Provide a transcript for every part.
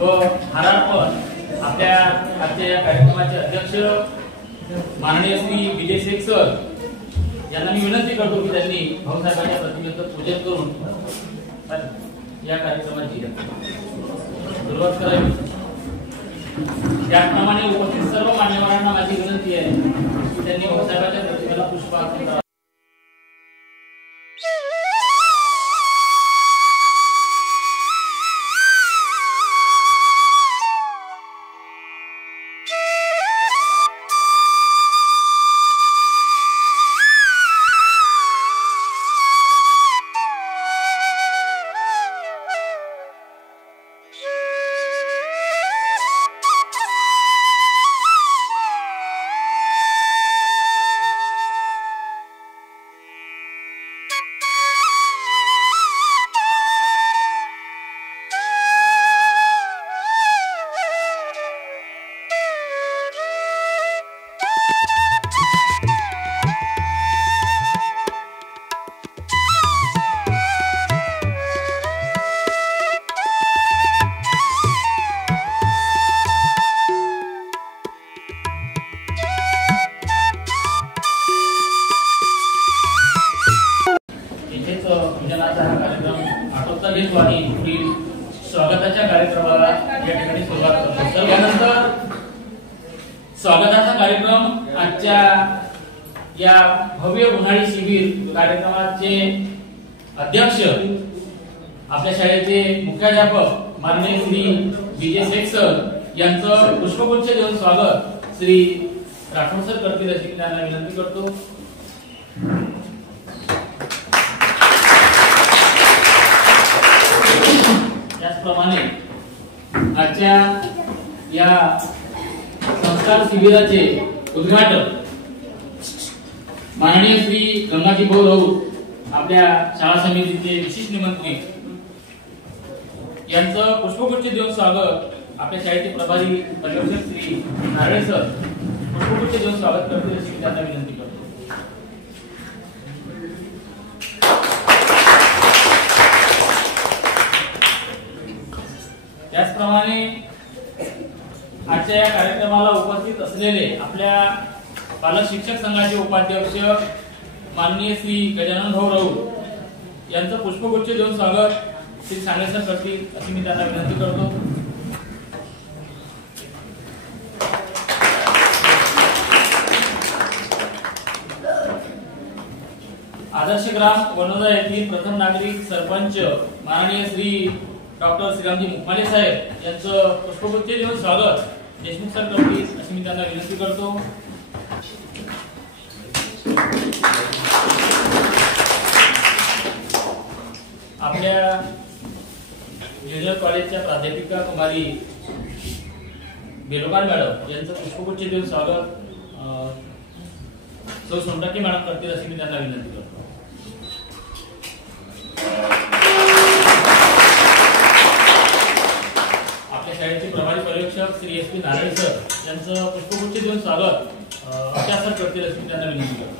व हारार्पण आपल्या आजच्या या कार्यक्रमाचे अध्यक्ष माननीय श्री विजय शेख सर यांना मी विनंती करतो की त्यांनी भाऊसाहेबांच्या प्रतिमेचं पूजन करून या कार्यक्रमाची सुरुवात करावी। त्याप्रमाणे उपस्थित सर्व मान्यवरांना माझी विनंती आहे की त्यांनी भाऊसाहेबांच्या प्रतिमेला पुष्प अर्पण करावे। स्वागताच्या कार्यक्रमाला या ठिकाणी सुरुवात करतो। यानंतर स्वागताचा कार्यक्रम आजच्या या भव्य उन्हाळी शिबिर कार्यक्रमाचे अध्यक्ष आपल्या शाळेचे मुख्याध्यापक माननीय श्री विजय शेख सर यांचं पुष्पगुच्छ देऊन स्वागत श्री राठोड सर करतील अशी त्यांना विनंती करतो। त्याचप्रमाणे आजच्या या संस्कार शिबिराचे उद्घाटन माननीय श्री गंगाजी भाऊ राऊत आपल्या शाळा समितीचे विशेष निमंत्रित यांचं पुष्पगुच्छ देऊन स्वागत आपल्या शाळेचे प्रभारी पर्यवेक्षक श्री नारळे सर पुष्पगुच्छ देऊन स्वागत करतील अशी त्यांना विनंती करतो। त्याचप्रमाणे आजच्या या कार्यक्रमाला उपस्थित असलेले आपल्या पालक शिक्षक संघाचे उपाध्यक्ष माननीय श्री गजानन भाऊ राऊत यांचं पुष्पगुच्छ देऊन स्वागत श्री सांगळे सर करतील अशी मी त्यांना विनंती करतो। आदर्श ग्राम वनोदा येथील प्रथम नागरिक सरपंच माननीय श्री डॉक्टर श्रीरामजी मुखमाले साहेब यांचं पुष्पगुच्छ देऊन स्वागत देशमुख सर करतील अशी मी त्यांना विनंती करतो। आपल्या ज्युनियर कॉलेजच्या प्राध्यापिका कुमारी बेलोकार मॅडम यांचं पुष्पगुच्छ देऊन स्वागत सौ सोनटके मॅडम करतील अशी मी त्यांना विनंती करतो। शाळेचे प्रभारी पर्यवेक्षक Shri S P Narayan sir यांचं पुष्पगुच्छ देऊन स्वागत अशा सर करतील अशी मी त्यांना विनंती करतो।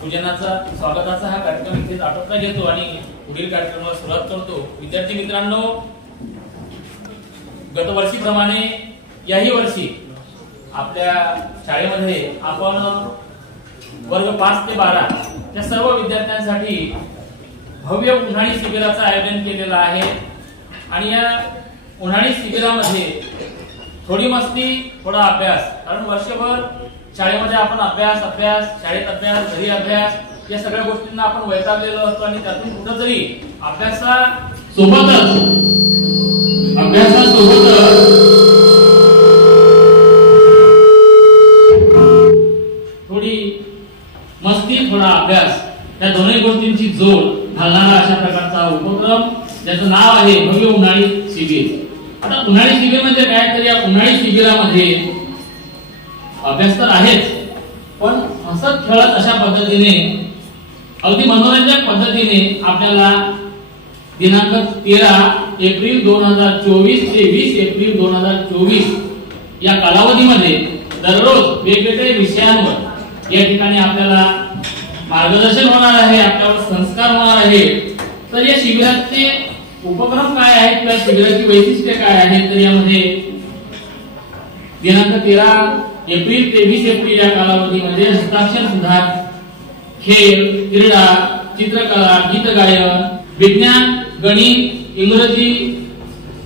पूजनाचा स्वागताचा हा कार्यक्रम इथेच आटोपता घेतो आणि पुढील कार्यक्रमाला सुरुवात करतो। विद्यार्थी मित्रांनो, गतवर्षीप्रमाणे याही वर्षी आपल्या शाळेमध्ये आपण वर्ग 5 ते 12 त्या सर्व विद्यार्थ्यांसाठी भव्य उन्हाळी शिबिराचं आयोजन केलेलं आहे आणि या उन्हाळी शिबिरामध्ये थोडी मस्ती थोडा अभ्यास, कारण वर्षभर शाळेमध्ये आपण अभ्यास शाळेत अभ्यास घरी अभ्यास या सगळ्या गोष्टींना आपण वैतागलेलो असतो आणि त्यातून कुठेतरी अभ्यासासोबतच थोडी मस्ती थोडा अभ्यास या दोन्ही गोष्टींची जोड घालणारा अशा प्रकारचा उपक्रम ज्याचं नाव आहे भव्य उन्हाळी शिबिर। आता उन्हाळी शिबिर म्हणजे काय, तर या उन्हाळी शिबिरामध्ये अभ्यास तर आहेच, पण हसत खेळत अशा पद्धतीने अगदी मनोरंजक पद्धतीने आपल्याला दिनांक 13 एप्रिल 2024 ते 20 एप्रिल 2024 या कालावधीमध्ये दररोज वेगवेगळ्या विषयांवर या ठिकाणी आपल्याला मार्गदर्शन होणार आहे, आपल्यावर संस्कार होणार आहे. तर या शिबिराचे उपक्रम काय आहेत किंवा शिबिराची वैशिष्ट्ये काय आहेत, तर यामध्ये दिनांक 13 एप्रिल ते 20 एप्रिल या कालावधीमध्ये हस्ताक्षर सुधार, खेळ, क्रीडा, चित्रकला, गीत गायन, विज्ञान, गणित, इंग्रजी,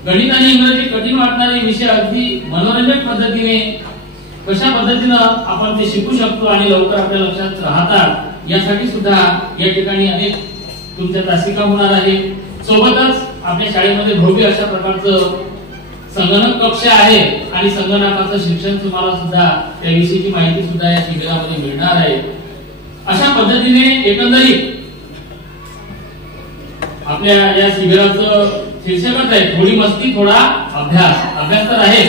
गणित आणि इंग्रजी कठीण वाटणारे विषय अगदी मनोरंजक पद्धतीने कशा पद्धतीने आपण ते शिकू शकतो आणि लवकर आपल्या लक्षात राहतात यासाठी सुद्धा या ठिकाणी अनेक तुमच्या तासिका होणार आहे. सोबतच आपल्या शाळेमध्ये भव्य अशा प्रकारचं संगणक कक्ष आहे आणि संगणकाचं शिक्षण तुम्हाला सुद्धा त्याविषयीची माहिती सुद्धा या शिबिरामध्ये मिळणार आहे. अशा पद्धतीने एकंदरीत आपल्या या शिबिराचं शीर्षकच आहे थोडी मस्ती थोडा अभ्यास. अभ्यास तर आहे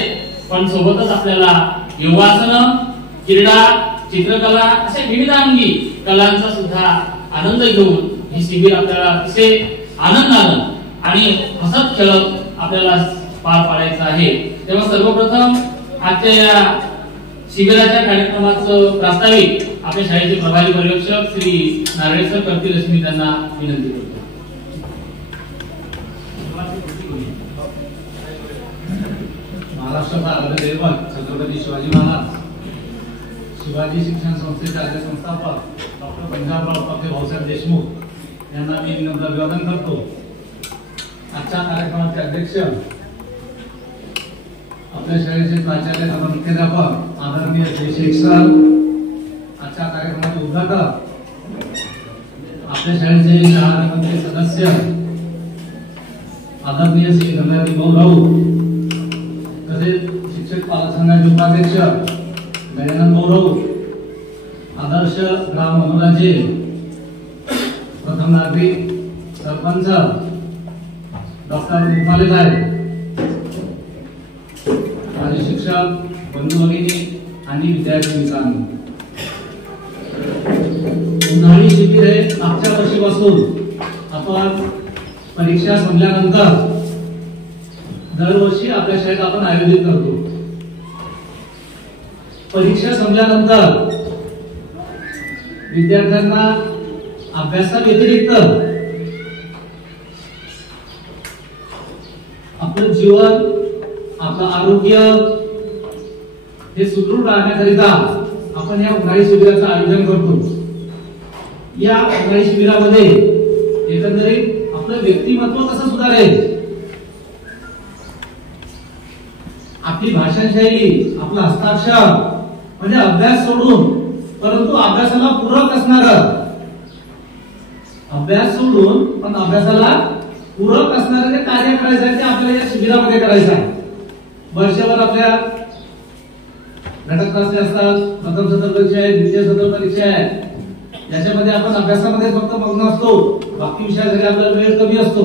पण सोबतच आपल्याला योगासन, क्रीडा, चित्रकला अशा विविधांगी कलांचा सुद्धा आनंद घेऊन हे शिबिर आपल्याला अतिशय आनंदानं आणि हसत खेळत आपल्याला पार पाडायचं आहे. तेव्हा सर्वप्रथम आजच्या या शिबिराच्या कार्यक्रमाचं प्रास्ताविक आपल्या शाळेचे प्रभारी पर्यवेक्षक श्री नारळे सर करतील अशी मी त्यांना विनंती करतो. महाराष्ट्राचा आराध्य दैवत छत्रपती शिवाजी महाराज, शिवाजी शिक्षण संस्थेचे आद्य संस्थापक डॉक्टर पंजाबराव पाटील भाऊसाहेब देशमुख यांना मी विनम्र अभिवादन करतो. आजच्या कार्यक्रमाचे अध्यक्ष आपल्या शाळेचे प्राचार्य तथा मुख्याध्यापक आदरणीय श्री शेख सर, आजच्या कार्यक्रमाचे उद्घाटक आपल्या शाळेचे शाळा निमंत्रित सदस्य आदरणीय श्री गंगाधर भाऊ, तसेच शिक्षक पालक संघाचे उपाध्यक्ष गजानन भाऊ, आदर्श ग्राम मनोराजे, प्रथम नागरिक सरपंच डॉक्टर रुपाले साहेब, माझे शिक्षक बंधू भगिनी आणि विद्यार्थी मित्रांनो, उन्हाळी शिबिर हे मागच्या वर्षीपासून आपण परीक्षा संपल्यानंतर दरवर्षी आपल्या शाळेत आपण आयोजित करतो. परीक्षा संपल्यानंतर विद्यार्थ्यांना अभ्यासाव्यतिरिक्त आपलं जीवन, आपलं आरोग्य हे सुदृढ राहण्याकरिता आपण या उन्हाळी शिबिराचं आयोजन करतो. या उन्हाळी शिबिरामध्ये एकंदरीत आपलं व्यक्तिमत्व कसं सुधारेल, आपली भाषणशैली, आपला हस्ताक्षर, म्हणजे अभ्यास सोडून परंतु अभ्यासाला पूरक असणार, अभ्यास सोडून पण अभ्यासाला पूरक असणारे जे कार्य करायचं आहे ते आपल्याला या शिबिरामध्ये करायचं आहे. वर्षभर आपल्या घटक तास असतात, प्रथम सत्र परीक्षा आहे, द्वितीय सत्र परीक्षा आहे, याच्यामध्ये आपण अभ्यासामध्ये फक्त मग्न असतो, बाकी विषयासाठी आपल्याला वेळ कमी असतो.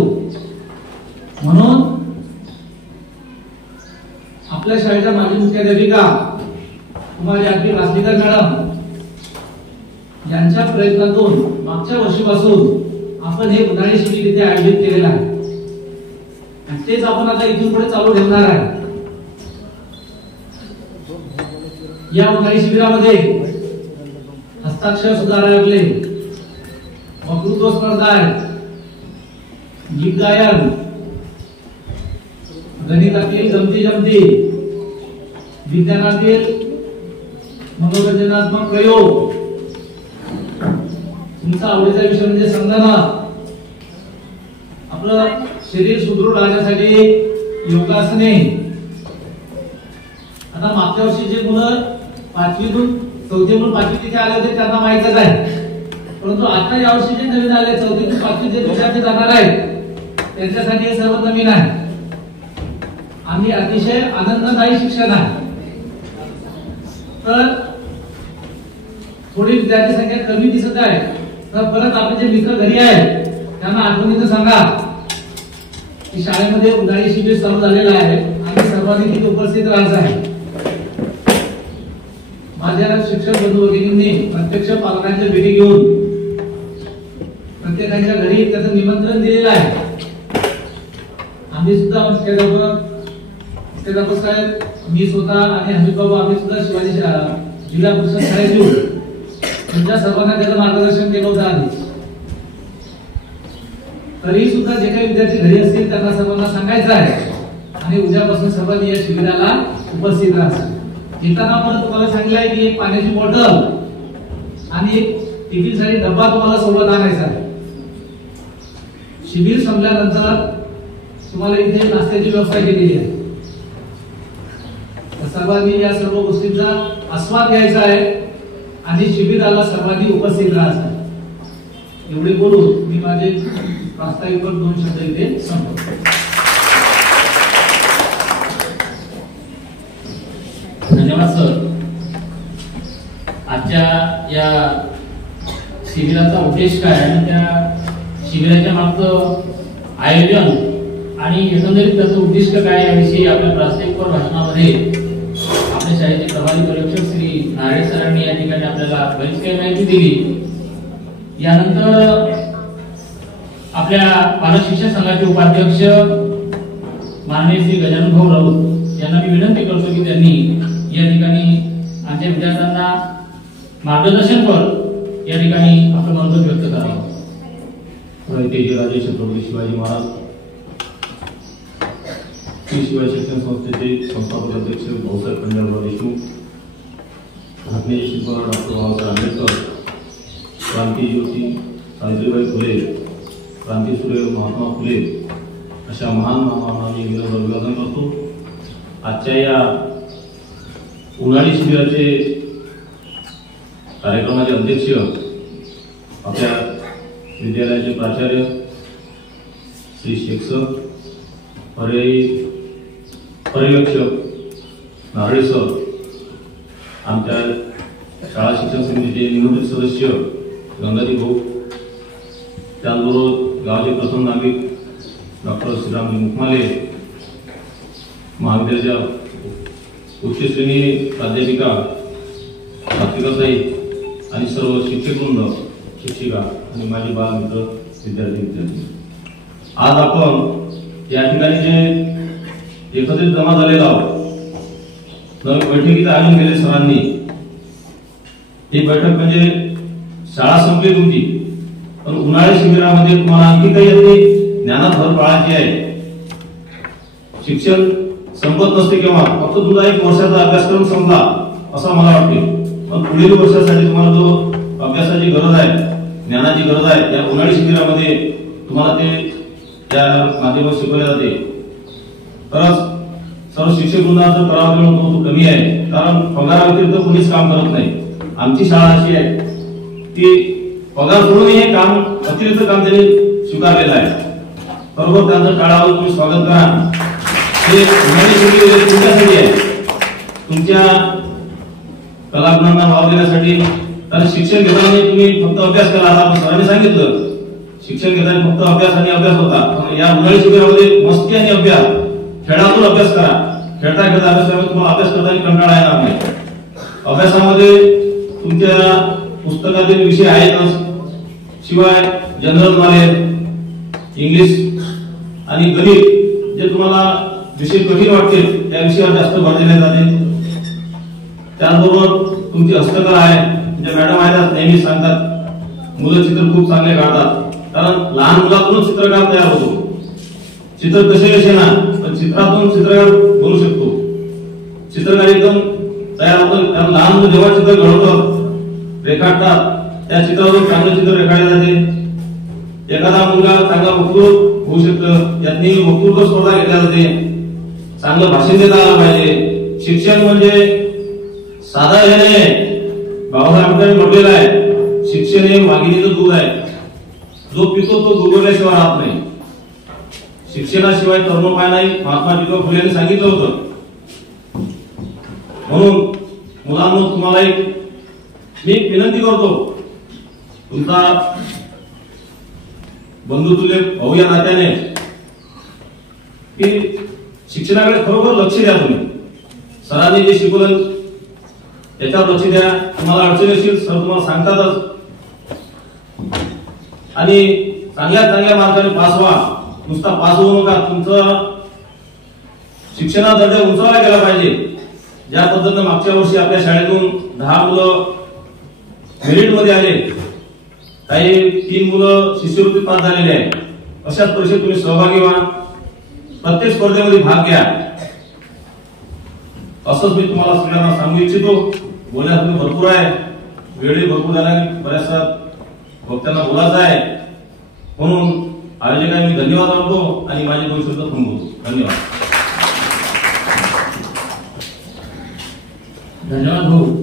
म्हणून आपल्या शाळेच्या माजी मुख्याध्यापिका कुमारी आरती वासलीकर मॅडम यांच्या प्रयत्नातून मागच्या वर्षीपासून आपण हे उन्हाळी शिबिर इथे आयोजित केलेलं आहे आणि तेच आपण आता इथून पुढे चालू ठेवणार आहे. या उन्हाळी शिबिरामध्ये हस्ताक्षर सुधार आहे, आपले वक्तृत्व स्पर्धा आहे, गीत गायन, गणितातील गमती जमती, विज्ञानातील मनोरंजनात्मक प्रयोग, तुमचा आवडीचा विषय म्हणजे संगणक, आपलं शरीर सुदृढ राहण्यासाठी योगासने. आता मागच्या वर्षी जे मुलं 5वीतून 4थीतून 5वी तिथे आले होते त्यांना माहितच आहे, परंतु आता यावर्षी जे नवीन आले 4थी ते 5वी जे विद्यार्थी जाणार आहेत त्यांच्यासाठी हे सर्व नवीन आहे आणि अतिशय आनंददायी शिक्षण आहे. तर थोडी विद्यार्थी संख्या कमी दिसत आहे, तर परत आपले जे मित्र घरी आहेत त्यांना आठवणीनं सांगा की शाळेमध्ये उन्हाळी शिबिर चालू झालेलं आहे आणि सर्वांनी तिथे उपस्थित राहायचं आहे. माझ्या शिक्षक बंधू भगिनींनी प्रत्यक्ष पालकांच्या भेटी घेऊन प्रत्येकाच्या घरी त्याचं निमंत्रण दिलेलं आहे. आम्ही सुद्धा मुख्याध्यापक साहेब, मी स्वतः आणि हमीद बाबा, आम्ही सुद्धा शिवाजी जिल्हा परिषद शाळेत येऊ तुमच्या सर्वांना त्याचं मार्गदर्शन केलं होतं आधीच. तरी सुद्धा जे काही विद्यार्थी घरी असतील त्यांना सर्वांना सांगायचं आहे आणि उद्यापासून सर्वांनी या शिबिराला उपस्थित राहा. येताना पण तुम्हाला सांगितलं आहे की एक पाण्याची बॉटल आणि एक टिफिनसाठी डब्बा तुम्हाला सोबत आणायचा आहे. शिबिर संपल्यानंतर तुम्हाला इथे नाश्त्याची व्यवस्था केलेली आहे. सर्वांनी या सर्व गोष्टींचा आस्वाद घ्यायचा आहे आणि शिबिराला सर्वांनी उपस्थित राहायचं. एवढे बोलून मी माझे प्रास्ताविक 2 शब्द इथे संपवतो. धन्यवाद सर. आजच्या या शिबिराचा उद्देश काय आणि त्या शिबिराच्या मागचं आयोजन आणि एकंदरीत त्याचं उद्दिष्ट काय याविषयी आपल्या प्रास्ताविक भाषणामध्ये आपल्या शाळेचे प्रभारी परीक्षक श्री नारायण सरांनी या ठिकाणी आपल्याला बरीच काही माहिती दिली. यानंतर आपल्या पालक शिक्षक संघाचे उपाध्यक्ष माननीय श्री गजानन भाऊ राऊत यांना मी विनंती करतो की त्यांनी या ठिकाणी आमच्या विद्यार्थ्यांना मार्गदर्शनपर या ठिकाणी आपलं मनोगत व्यक्त करावं. राजे छत्रपती शिवाजी महाराज श्री शिवाय शिक्षण संस्थेचे संस्थापक अध्यक्ष भाऊसाहेब खंडेराव देशमुख, घटनेचे शिल्पकार डॉक्टर बाबासाहेब आंबेडकर, क्रांतीज्योती सावित्रीबाई फुले, क्रांतीसूर्य महात्मा फुले अशा महान महामानवांनी अभिवादन करतो. आजच्या या उन्हाळी शिबिराचे कार्यक्रमाचे अध्यक्ष आपल्या विद्यालयाचे प्राचार्य श्री शेख सर, पर्यवेक्षक नारळे सर, आमच्या शाळा शिक्षण समितीचे निवडणूक सदस्य गंगाजी भाऊ, त्याचबरोबर गावाचे प्रथम नागरिक डॉक्टर श्रीरामजी मुखमाले, महाविद्यालयाच्या उच्च श्रेणी प्राध्यापिका सात्विकाताई आणि सर्व शिक्षकवृंद, शिक्षिका आणि माझे बालमित्र विद्यार्थी. आज आपण या ठिकाणी जे एकत्रित जमा झालेलो आहोत, बैठकीचं आयोजन केले सरांनी. ही बैठक म्हणजे शाळा संपली तुमची, पण उन्हाळी शिबिरामध्ये तुम्हाला आणखी काही ज्ञानात भर पाडायची आहे. शिक्षण संपत नसते केव्हा, फक्त तुझा 1 वर्षाचा अभ्यासक्रम संपला असं मला वाटते, पण पुढील वर्षासाठी तुम्हाला जो अभ्यासाची गरज आहे, ज्ञानाची गरज आहे, या उन्हाळी शिबिरामध्ये तुम्हाला ते त्या माध्यमात शिकवले जाते. खरंच सर्व शिक्षक वृंदाचा करावा तो कमी आहे, कारण पगाराव्यतिरिक्त कोणीच काम करत नाही. आमची शाळा अशी आहे की पगार सोडून हे काम अतिरिक्त काम त्यांनी स्वीकारलेलं आहे. बरोबर त्यांचं टाळावर तुम्ही स्वागत करा. हे तुमच्यासाठी आहे, तुमच्या कलागुणांना वाव देण्यासाठी. कारण शिक्षण घेताना तुम्ही फक्त अभ्यास करा, आता सरांनी सांगितलं शिक्षण घेताना फक्त अभ्यास आणि अभ्यास होता, पण या उन्हाळी शिबिरामध्ये मस्ती आणि अभ्यास, खेळातून अभ्यास करा. खेळता खेळता अभ्यास करा, तुम्हाला अभ्यास करताना कंटाळा येणार नाही. अभ्यासामध्ये तुमच्या पुस्तकातील विषय आहेतच, शिवाय जनरल नॉलेज, इंग्लिश आणि गणित जे तुम्हाला विषय कठीण वाटतील त्या विषयावर जास्त भर देण्यात जाते. त्याचबरोबर तुमची हस्तकला आहे, म्हणजे मॅडम आहेत नेहमी सांगतात मुलं चित्र खूप चांगले काढतात, कारण लहान मुलातूनच चित्रकार तयार होतो. चित्र कसे ना, पण चित्रातून चित्रकार बनू शकतो. चित्रकार एकदम तयार होतं, कारण लहान मुलं जेव्हा चित्र घडवतात, रेखाटतात, त्या चित्रावरून चांगलं चित्र रेखाटले जाते. एखादा मुलगा चांगला वक्तृत्व होऊ शकतं, यातनी वक्तृत्व स्पर्धा घेतल्या जाते. चांगलं भाषण देता आलं पाहिजे. शिक्षण म्हणजे साधा हे नाही, बाबासाहेब आंबेडकरांनी म्हटलेलं आहे शिक्षण हे वाघिणीचं दूध आहे, जो पितो तो गुरगुरल्याशिवाय राहत नाही. शिक्षणाशिवाय तरुणोपाय नाही, महात्मा ज्योतिबा फुले यांनी सांगितलं होतं. म्हणून मुलांनो तुम्हाला मी विनंती करतो, तुमचा बंधुतुल्य भाऊ या नात्याने की शिक्षणाकडे खरोखर लक्ष द्या. तुम्ही सरांनी जे शिकवलं त्याच्यावर लक्ष द्या. तुम्हाला अडचणी असतील सर तुम्हाला सांगतातच, आणि चांगल्या मार्गाने पास व्हा. नुसता पास होऊ नका, तुमचं शिक्षणाचा दर्जा उंचावला गेला पाहिजे. ज्या पद्धतीने मागच्या वर्षी आपल्या शाळेतून 10 मुलं मेरिट मध्ये आले, काही 3 मुलं शिष्यवृत्तीत पास झालेले आहेत, अशाच परीक्षेत तुम्ही सहभागी व्हा, प्रत्येक स्पर्धेमध्ये भाग घ्या, असंच मी तुम्हाला सगळ्यांना सांगू इच्छितो. बोलण्यासाठी भरपूर आहे, वेळही भरपूर झाला, बऱ्याचशा वक्त्यांना बोलायचं आहे, म्हणून आयोजकांना मी धन्यवाद मानतो आणि माझे 2 शब्द थांबवतो. धन्यवाद. धन्यवाद भाऊ.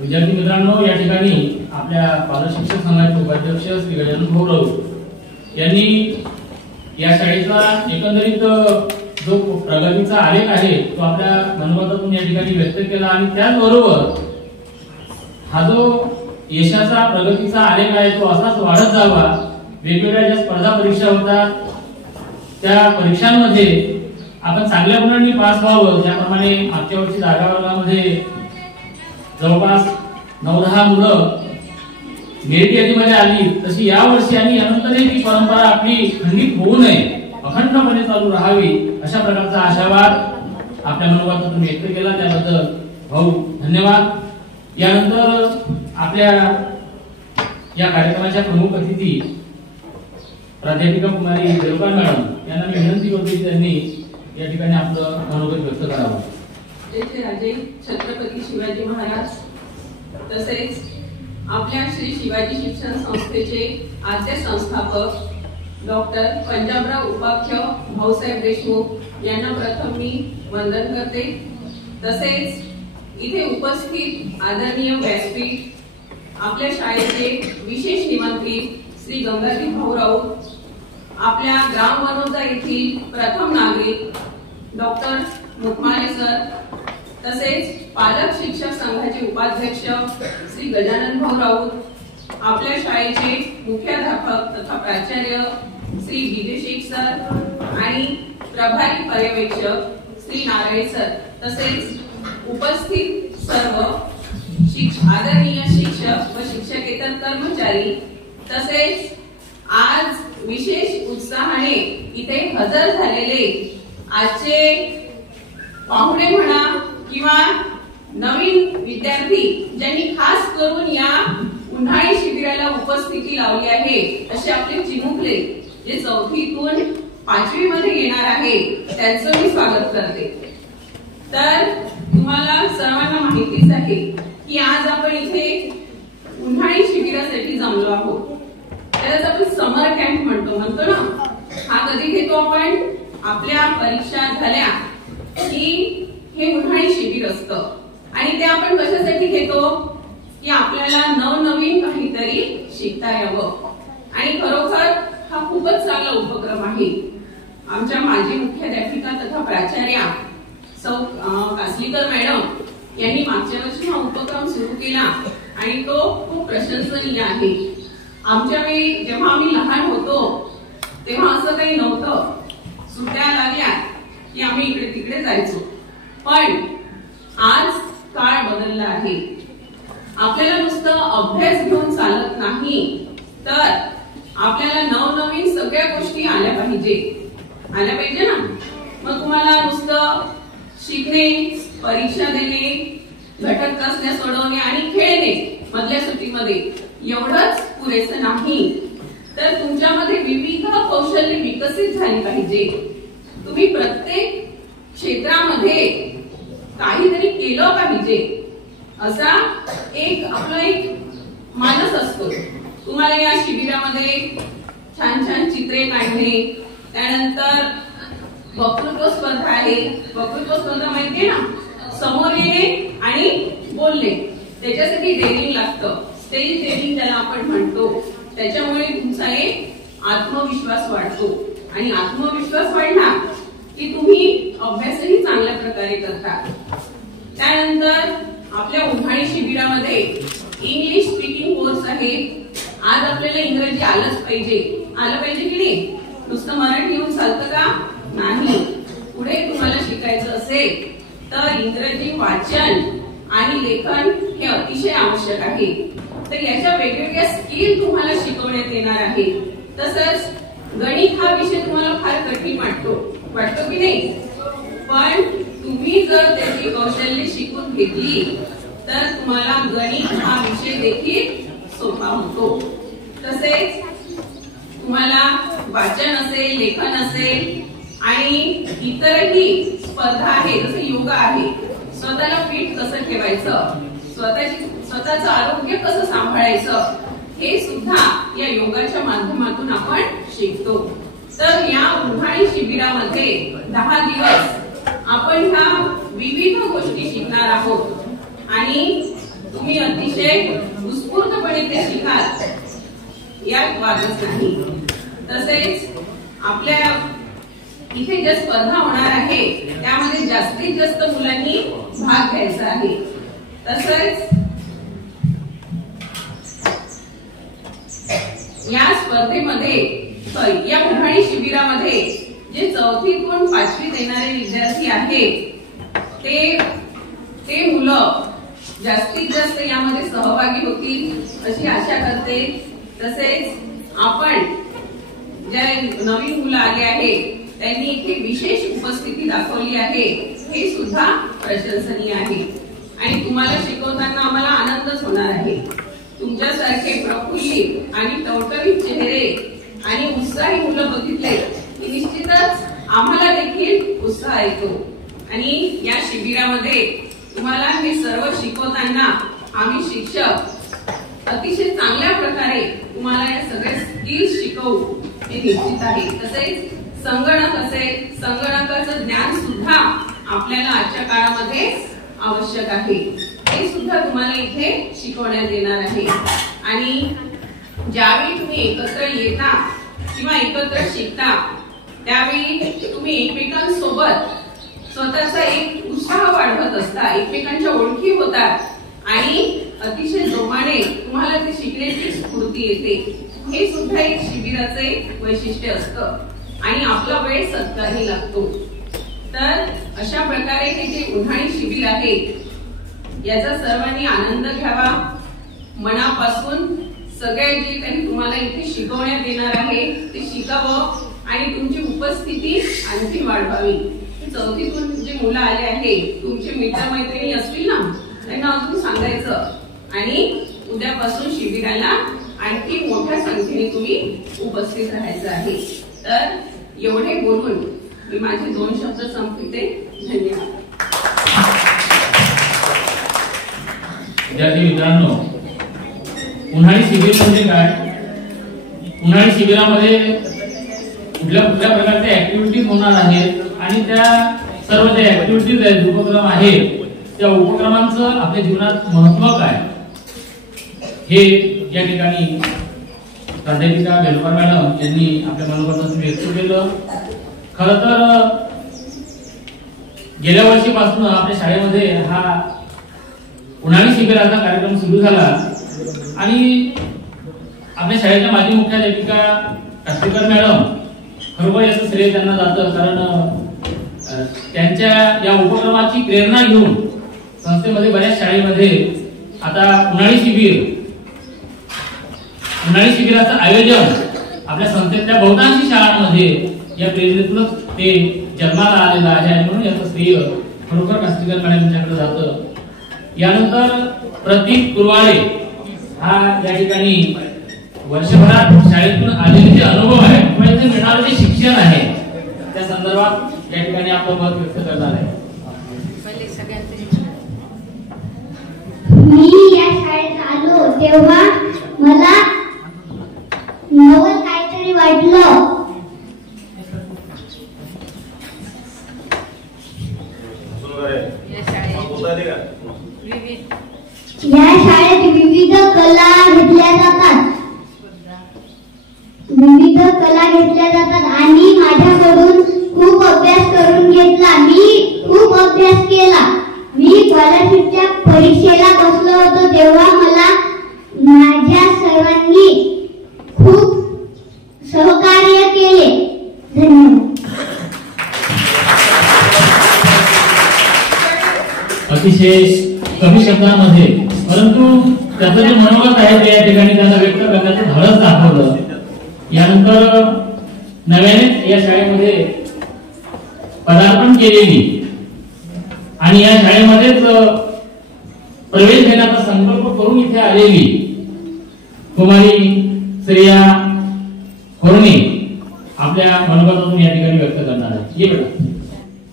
विद्यार्थी मित्रांनो, या ठिकाणी आपल्या पालक शिक्षक संघाचे उपाध्यक्ष श्री गजानन भाऊ राऊत यांनी या शाळेचा एकंदरीत जो प्रगतीचा आलेख आहे तो आपल्या मनोगतातून या ठिकाणी व्यक्त केला आणि त्याचबरोबर हा जो यशाचा प्रगतीचा आलेख आहे तो असाच वाढत जावा. वेगवेगळ्या ज्या स्पर्धा परीक्षा होतात त्या परीक्षांमध्ये आपण चांगल्या गुणांनी पास व्हावं. ज्याप्रमाणे मागच्या वर्षी जागा वर्गामध्ये जवळपास 9-10 मुलं मेरिट यादीमध्ये आली, तशी या वर्षी आणि यानंतरही ती परंपरा आपली खंडित होऊ नये, अखंडपणे चालू राहावी, अशा प्रकारचा आशावाद आपल्या मनोगतातून व्यक्त केला. त्याबद्दल भाऊ धन्यवाद. यानंतर आपल्या या कार्यक्रमाच्या प्रमुख अतिथी प्राध्यापिका कुमारी देवकर मॅडम यांना मी विनंती करतो की त्यांनी या ठिकाणी आपलं मनोगत व्यक्त करावं. जय राजे छत्रपती शिवाजी महाराज. तसेच आपल्या श्री शिवाजी शिक्षण संस्थेचे आद्य संस्थापक डॉक्टर पंजाबराव उपाख्य भाऊसाहेब देशमुख यांना प्रथम मी वंदन करते. तसेच इथे उपस्थित आदरणीय व्यासपीठ, आपल्या शाळेचे विशेष निमंत्रित श्री गंगाधर भाऊ राऊत, आपल्या ग्राम वनोजा येथील प्रथम नागरिक डॉक्टर मुखमाले सर, तसेच पालक शिक्षक संघाचे उपाध्यक्ष श्री गजानन भाऊ राऊत, आपल्या शाळेचे मुख्याध्यापक तथा प्राचार्य श्री विदेशिक सर आणि प्रभारी पर्यवेक्षक श्री नारायण सर, तसेच उपस्थित सर्व आदरणीय शिक्षक व शिक्षकेतर कर्मचारी, तसेच आज विशेष उत्साहाने इथे हजर झालेले आजचे पाहुणे म्हणा किंवा नवीन विद्यार्थी ज्यांनी खास करून या उन्हाळी शिबिराला उपस्थिती लावली आहे, असे आपले चिमुकले जे 4थीतून 5वी मध्ये येणार आहे त्यांचं मी स्वागत करते. तर तुम्हाला सर्वांना माहितीच आहे की आज आपण इथे उन्हाळी शिबिरासाठी जमलो आहोत. त्यालाच आपण समर कॅम्प म्हणतो ना. हा कधी घेतो आपण? आपल्या परीक्षा झाल्या की हे उन्हाळी शिबिर असतं आणि ते आपण कशासाठी घेतो की आपल्याला नवनवीन काहीतरी शिकता यावं. आणि खरोखर हा खूपच चांगला उपक्रम आहे. आमच्या माजी मुख्याध्यापिका तथा प्राचार्या सौ कासलीकर मॅडम यांनी मागच्या वर्षी हा उपक्रम सुरू केला आणि तो खूप प्रशंसनीय आहे. आमच्या वेळी जेव्हा आम्ही लहान होतो तेव्हा असं काही नव्हतं. सुट्ट्या लागल्या की आम्ही इकडे तिकडे जायचो. पण आज काळ बदलला आहे. आपल्याला नुसतं अभ्यास घेऊन चालत नाही, तर आपल्याला नवनवीन सगळ्या गोष्टी आल्या पाहिजे ना. मग तुम्हाला नुसतं शिकणे, परीक्षा देणे, घटक चाचण्या सोडवणे आणि खेळणे मधल्या सुट्टीमध्ये एवढंच पुरेसं नाही, तर तुमच्यामध्ये विविध कौशल्य विकसित झाली पाहिजे. तुम्ही प्रत्येक क्षेत्रामध्ये काहीतरी केलं पाहिजे असा आपला एक मानस असतो. तुम्हाला या शिबिरामध्ये छान छान चित्रे काढणे, त्यानंतर वक्तृत्व स्पर्धा आहे. वक्तृत्व स्पर्धा माहितीये ना, समोर येणे आणि बोलणे, त्याच्यासाठी डेअरिंग लागतं. स्टेज डेअरिंग त्याला आपण म्हणतो. त्याच्यामुळे तुमचा एक आत्मविश्वास वाढतो आणि आत्मविश्वास वाढला की तुम्ही अभ्यासही चांगल्या प्रकारे करता. त्यानंतर आपल्या उन्हाळी शिबिरामध्ये इंग्लिश स्पीकिंग कोर्स आहे. आज आपल्याला इंग्रजी आलं पाहिजे की नाही? नुसतं मराठी येऊन चालतं का? नाही. पुढे तुम्हाला शिकायचं असेल तर इंग्रजी वाचन आणि लेखन हे अतिशय आवश्यक आहे. तर याच्या वेगवेगळ्या स्किल तुम्हाला शिकवण्यात येणार आहे. तसंच गणित हा विषय तुम्हाला फार कठीण वाटतो की नाही? पण तुम्ही जर त्याची कौशल्य शिकून घेतली तर तुम्हाला गणित हा विषय देखील सोपा होतो. तसेच तुम्हाला वाचन असेल, लेखन असेल आणि इतरही स्पर्धा आहे, जसे योगा आहे, स्वतःला फिट कसं ठेवायचं, स्वतःचं आरोग्य कसं सांभाळायचं, हे सुद्धा या योगाच्या माध्यमातून आपण शिकतो. तर या उन्हाळी शिबिरामध्ये 10 दिवस आपण ह्या विविध गोष्टी शिकणार आहोत आणि तुम्ही अतिशय उत्स्फूर्तपणे ते शिकाल यात वादच नाही. तसेच आपल्या इथे ज्या स्पर्धा होणार आहे त्यामध्ये जास्तीत जास्त मुलांनी भाग घ्यायचा आहे. तसेच या स्पर्धेमध्ये या उन्हाळी शिबिरामध्ये जे 4थीतून 5वीत येणारे विद्यार्थी आहेत ते मुलं जास्तीत जास्त यामध्ये सहभागी होतील अशी आशा करते. तसेच आपण ज्या नवीन मुलं आले आहेत त्यांनी इथे विशेष उपस्थिती दाखवली आहे, हे सुद्धा प्रशंसनीय आहे आणि तुम्हाला शिकवताना आम्हाला आनंदच होणार आहे. तुमच्यासारखे प्रफुल्लित आणि टवटवीत चेहरे आणि उत्साही मुलं बघितले की निश्चितच आम्हाला देखील उत्साह येतो. आणि या शिबिरामध्ये तुम्हाला हे सर्व शिकवताना आम्ही शिक्षक अतिशय चांगल्या प्रकारे तुम्हाला या सगळ्या स्किल्स शिकवू हे निश्चित आहे. तसेच संगणक असेल, संगणकाचं ज्ञान सुद्धा आपल्याला आजच्या काळामध्ये आवश्यक आहे, हे सुद्धा तुम्हाला इथे शिकवण्यात येणार आहे. आणि ज्यावेळी तुम्ही एकत्र येता किंवा एकत्र शिकता त्यावेळी तुम्ही एकमेकांसोबत स्वतःचा एक उत्साह वाढवत असता, एकमेकांच्या ओळखी होतात आणि अतिशय जोमाने तुम्हाला ते शिकण्याची स्फूर्ती येते. हे सुद्धा एक शिबिराचे वैशिष्ट्य असतं आणि आपला वेळ सत्कारही लागतो. तर अशा प्रकारे हे जे उन्हाळी शिबिर आहे याचा सर्वांनी आनंद घ्यावा. मनापासून सगळे जे काही तुम्हाला इथे शिकवण्यात येणार आहे ते शिकावं आणि तुमची उपस्थिती आणखी वाढवावी. 4थीतून जे मुलं आले आहेत तुमचे मित्रमैत्रिणी असतील ना, त्यांना अजून सांगायचं आणि उद्यापासून शिबिराला आणखी मोठ्या संख्येने तुम्ही उपस्थित राहायचं आहे. तर एवढे बोलून मी माझे 2 शब्द संपविते. धन्यवाद. विद्यार्थी मित्रांनो, उन्हाळी शिबिर म्हणजे काय? उन्हाळी शिबिरामध्ये कुठल्या प्रकारच्या ऍक्टिव्हिटीज होणार आहेत आणि त्या सर्व ज्या ऍक्टिव्हिटीज आहेत, उपक्रम आहेत, त्या उपक्रमांचं आपल्या जीवनात महत्व काय हे या ठिकाणी प्राध्यापिका बेलकर मॅडम यांनी आपल्या मनोगतातून व्यक्त केलं. खरं तर गेल्या वर्षीपासून आपल्या शाळेमध्ये हा उन्हाळी शिबिराचा कार्यक्रम सुरू झाला आणि आपल्या शाळेच्या माजी मुख्याध्यापिका काष्टीकर मॅडम, खरोखर याचं श्रेय त्यांना जातं, कारण त्यांच्या या उपक्रमाची प्रेरणा घेऊन संस्थेमध्ये बऱ्याच शाळेमध्ये आता उन्हाळी शिबिराचं आयोजन आपल्या संस्थेतल्या बहुतांशी शाळांमध्ये या प्रेरणेतूनच ते जन्माला आलेलं आहे आणि म्हणून याचं श्रेय खरोखर काष्टीकर मॅडम यांच्याकडे जातं. यानंतर प्रतीक कुरवाळे हा या ठिकाणी वर्षभरात शाळेतून आलेले जे अनुभव आहे किंवा इथे मिळणारे जे शिक्षण आहे त्या संदर्भात या ठिकाणी आपलं मत व्यक्त करणार आहे. मी या शाळेत आलो तेव्हा मला नवं काहीतरी वाटलं. या शाळेत विविध कला घेतल्या जातात आणि माझ्याकडून खूप अभ्यास करून घेतला. मी खूप अभ्यास केला. मी स्कॉलरशिपच्या परीक्षेला बसलो होतो तेव्हा मला माझ्या सर्वांनी खूप सहकार्य केले. धन्यवाद. अतिशय कमी शब्दांमध्ये परंतु त्याचं जे मनोगत आहे ते या ठिकाणी त्यांना व्यक्त करण्याचं धाडस दाखवलं. यानंतर नव्याने या शाळेमध्ये पदार्पण केलेली आणि या शाळेमध्येच प्रवेश घेण्याचा संकल्प करून इथे आलेली कुमारी श्रेया कोरणे आपल्या मनोगतातून या ठिकाणी व्यक्त करणार आहे. ये बेटा.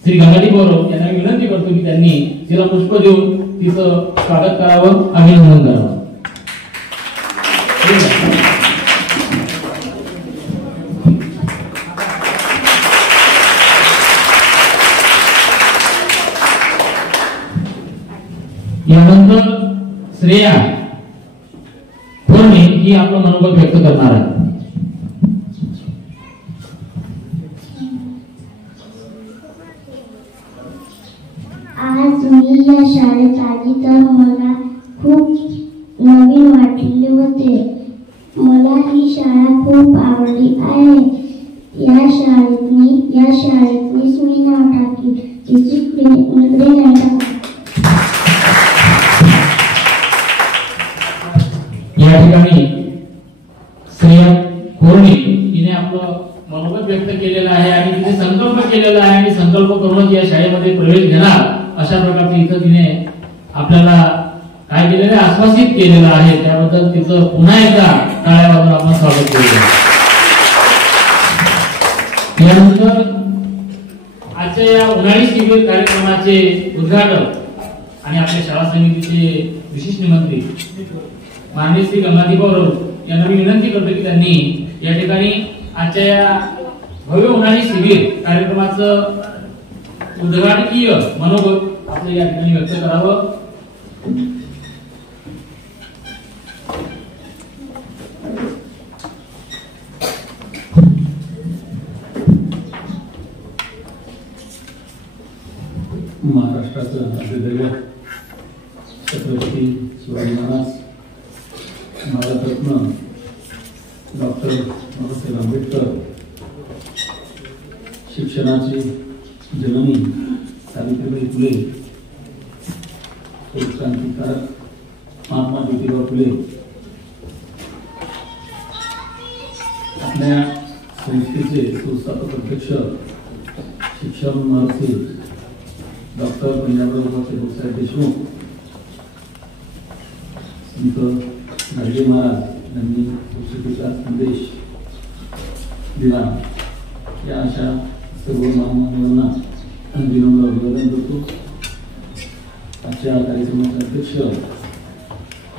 श्री गंगादीप गौरव यांना मी विनंती करतो की त्यांनी तिला पुष्प देऊन तिचं स्वागत करावं, अभिनंदन करावं. यानंतर श्रेया कोरणे ही आपलं मनोगत व्यक्त करणार आहे. आज मी या शाळेत आली तर मला खूप नवीन वाटले होते. मला ही शाळा खूप आवडली आहे. या शाळेतनीच मी नाव टाकली. तिची निगडे नाही. या ठिकाणी श्रेया कोरणे हिने आपलं मनोगत व्यक्त केलेलं आहे आणि तिने संकल्प केलेला आहे आणि संकल्प करूनच या शाळेमध्ये प्रवेश घेणार अशा प्रकारचं इथं तिने आपल्याला काय केलेलं आहे, आश्वासित केलेलं आहे. त्याबद्दल तिचं पुन्हा एकदा टाळ्या वाजवून आपण स्वागत करूया. यानंतर आजच्या या उन्हाळी शिबिर कार्यक्रमाचे उद्घाटक आणि आपल्या शाळा समितीचे विशिष्ट निमंत्रित माननीय श्री गंगादीप गौरव यांना मी विनंती करतो की त्यांनी या ठिकाणी आजच्या या भव्य उन्हाळी शिबिर कार्यक्रमाचं उद्घाटकीय मनोगत आपलं या ठिकाणी व्यक्त करावं. महाराष्ट्राचं आद्यदैवत छत्रपती शिवाजी महाराज, भारतरत्न डॉक्टर बाबासाहेब आंबेडकर, शिक्षणाची जननी सावित्रीबाई फुले, क्रांतिकारक महात्मा ज्योतिबा फुले, आपल्या संस्थेचे संस्थापक अध्यक्ष शिक्षण महर्षी डॉक्टर पंजाबराव साहेब देशमुख, संत गाडगे महाराज यांनी संस्कृतीचा संदेश दिला. या अशा सर्व महामानवांना विनम्र अभिवादन करतो. आजच्या कार्यक्रमाचे अध्यक्ष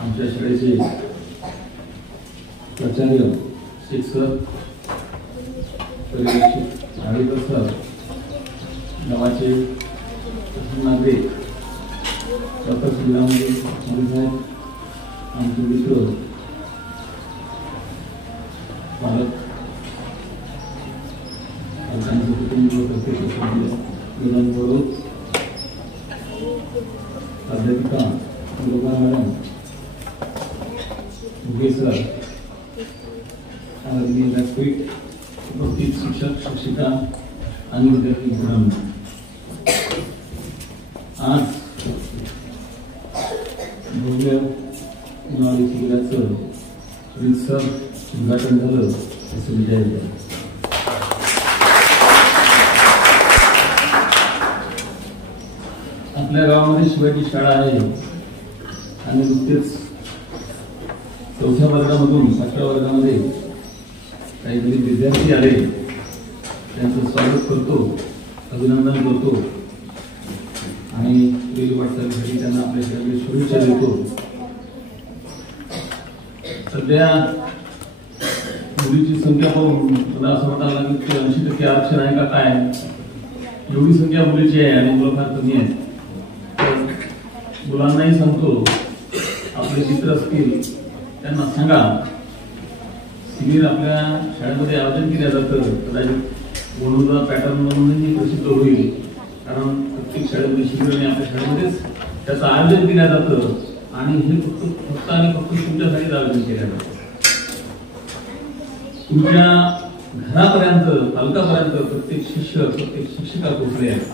आमच्या शाळेचे प्राचार्य शेख सर, पर्यवेक्षक आळेकर सर, गावाचे नागरिक डॉक्टर श्रीराम साहेब, आमचे मित्र पालक, पालकांचे कुटुंब, प्रत्येक गौरव, प्राध्यापिका मॅडम, मुगे सर, व्यासपीठ उपस्थित शिक्षक, शिक्षिका आणि विद्यार्थी मित्रांनो, आज भव्य उन्हाळी शिबिराचं रीतसर उद्घाटन झालं असं विजय. आपल्या गावामध्ये शिवाजी शाळा आहे आणि नुकतेच 4थ्या वर्गामधून 5व्या वर्गामध्ये काही गरीब विद्यार्थी आले. त्यांचं स्वागत करतो, अभिनंदन करतो आणि पुढील वाटचालीसाठी त्यांना आपल्या शाळेत शुभेच्छा देतो. सध्या मुलीची संख्या पाहून मला असं वाटायला लागलं की 80% आरक्षण आहे का काय, एवढी संख्या मुलीची आहे आणि मुलं फार कमी आहेत. मुलांनाही सांगतो, आपले मित्र असतील त्यांना सांगा, शिबिर आपल्या शाळेमध्ये आयोजन केलं जातं. कदाचित वडोदरा पॅटर्न म्हणूनही प्रसिद्ध होईल, कारण प्रत्येक शाळेमध्ये शिबिर आणि आपल्या शाळेमध्येच त्याचं आयोजन केलं जातं आणि हे फक्त आणि फक्त तुमच्यासाठीच आयोजन केलं जातं. तुमच्या घरापर्यंत, पालकापर्यंत प्रत्येक शिक्षक, प्रत्येक शिक्षिका पोहोचले आहेत.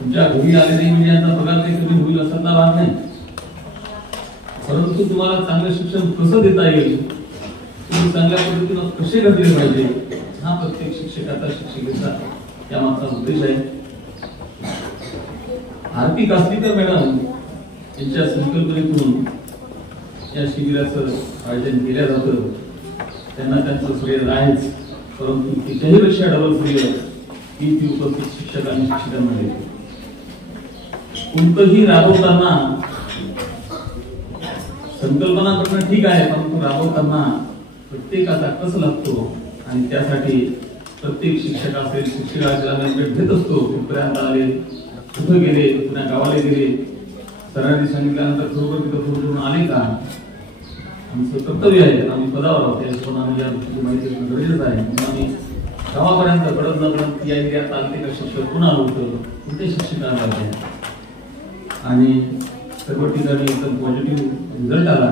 तुमच्या घरी आले नाही म्हणजे यांचा पगार काही कमी होईल असा लाभ नाही, परंतु तुम्हाला चांगलं शिक्षण कसं देता येईल, तुम्ही चांगल्या पद्धतीनं कसे घडले पाहिजे, हा प्रत्येक शिक्षकाचा, शिक्षिकेचा यामागचा उद्देश आहे. आरती कासलीकर मॅडम यांच्या संकल्पनेतून या शिबिराचं आयोजन केलं जातं. त्यांना त्यांचं श्रेय आहेच, परंतु त्याच्याही पेक्षा डबल श्रेय ही ती उपस्थित शिक्षक आणि शिक्षकांमध्ये. कोणतंही राबवताना संकल्पना करणं ठीक आहे, परंतु राबवताना प्रत्येकाचा कस लागतो आणि त्यासाठी प्रत्येक शिक्षक असेल, शिक्षकाला भेट घेत असतो. कुठपर्यंत आले, कुठं गेले, पुन्हा गावाला गेले, सरांनी सांगितल्यानंतर खरोखर तिथं पोहोचून आले का. आमचं कर्तव्य आहे, आम्ही पदावर आहोत, त्याच्यामुळे आम्ही या गोष्टीची माहिती असणं गरजेचं आहे. म्हणून आम्ही गावापर्यंत पडत न या एरियात आले का शिक्षक पुन्हा होतं, कुठे शिक्षक आले आणि सर्व ठिकाणी एकदम पॉझिटिव्ह रिझल्ट आला.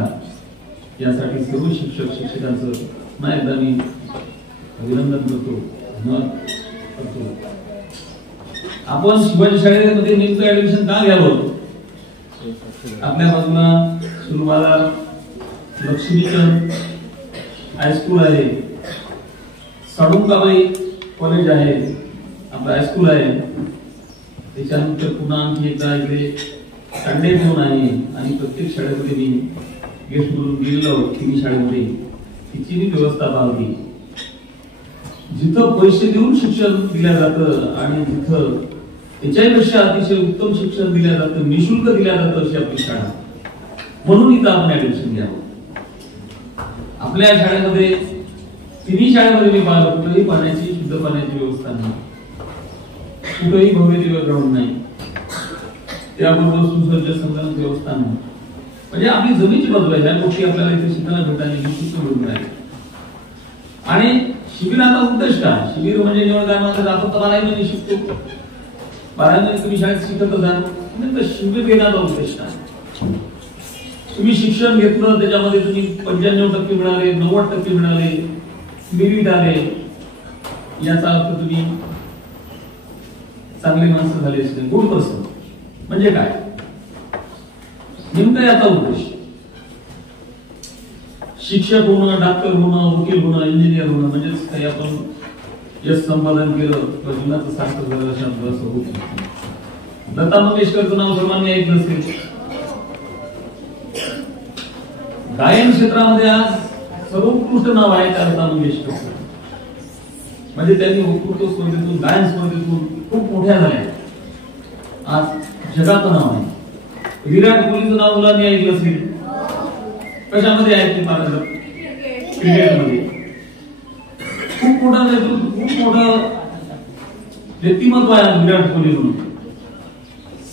यासाठी सर्व शिक्षक शिक्षकांचं पुन्हा एकदा मी अभिनंदन करतो, धन्यवाद करतो. आपण शिवाजी शाळेमध्ये नेमकं ऍडमिशन का घ्यावं. आपल्या बाजूला सुरुवाला लक्ष्मीचंद हायस्कूल आहे, साडुंकाबाई कॉलेज आहे, आपलं हायस्कूल आहे. त्याच्यानंतर पुन्हा आणखी एकदा इकडे कांडे म्हणून आहे आणि प्रत्येक शाळेमध्ये मी गेस्ट म्हणून गेलेलो तिन्ही शाळेमध्ये तिची मी व्यवस्था पाहली. जिथं पैसे देऊन शिक्षण दिलं जातं आणि जिथं त्याच्यापेक्षा अतिशय उत्तम शिक्षण दिलं जातं, निशुल्क दिलं जातं अशी आपली शाळा. म्हणून इथं आपण ऍडमिशन घ्यावं. आपल्या शाळेमध्ये तिन्ही शाळेमध्ये मी पाहिलं कुठेही पाण्याची शुद्ध पाण्याची व्यवस्था नाही, कुठेही भव्य दिव्य ग्राउंड नाही, त्याबरोबर सुसज्ज संगणक व्यवस्था नाही. म्हणजे आपली जमीनची बाजू आहे. ह्या गोष्टी आपल्याला इथे शिकायला भेटायला निश्चित मिळून राहील. आणि शिबिराचा उद्देश काय. शिबिर म्हणजे निवड काय म्हणतात, आपण तर 12 महिने शिकतो, 12 महिने तुम्ही शाळेत शिकत असाल, तर शिबिर घेण्याचा उद्देश काय. तुम्ही शिक्षण घेतलं, त्याच्यामध्ये तुम्ही 95% मिळाले, 90% मिळाले, मेरिट आले, याचा अर्थ तुम्ही चांगले माणसं झाले असते, गुड पर्सन. म्हणजे काय नेमका याचा उद्देश. शिक्षक होणं, डॉक्टर होणं, वकील होणं, इंजिनियर होणं म्हणजेच काही आपण यश संपादन केलं तर जीवनाचं सार्थक झालं असं होत. लता मंगेशकरचं नाव सर्वांनी ऐकलं असेल. गायन क्षेत्रामध्ये आज सर्वोत्कृष्ट नाव आहे त्या लता मंगेशकर. म्हणजे त्यांनी वक्तृत्व स्पर्धेतून, गायन स्पर्धेतून खूप मोठ्या झाल्या. आज जगाचं नाव आहे. विराट कोहलीचं नाव मुलांनी ऐकलं असेल. कशामध्ये आहे ते पारंगत, क्रिकेटमध्ये. खूप मोठा नेतृत्व, खूप मोठं व्यक्तिमत्व आहे विराट कोहली म्हणून.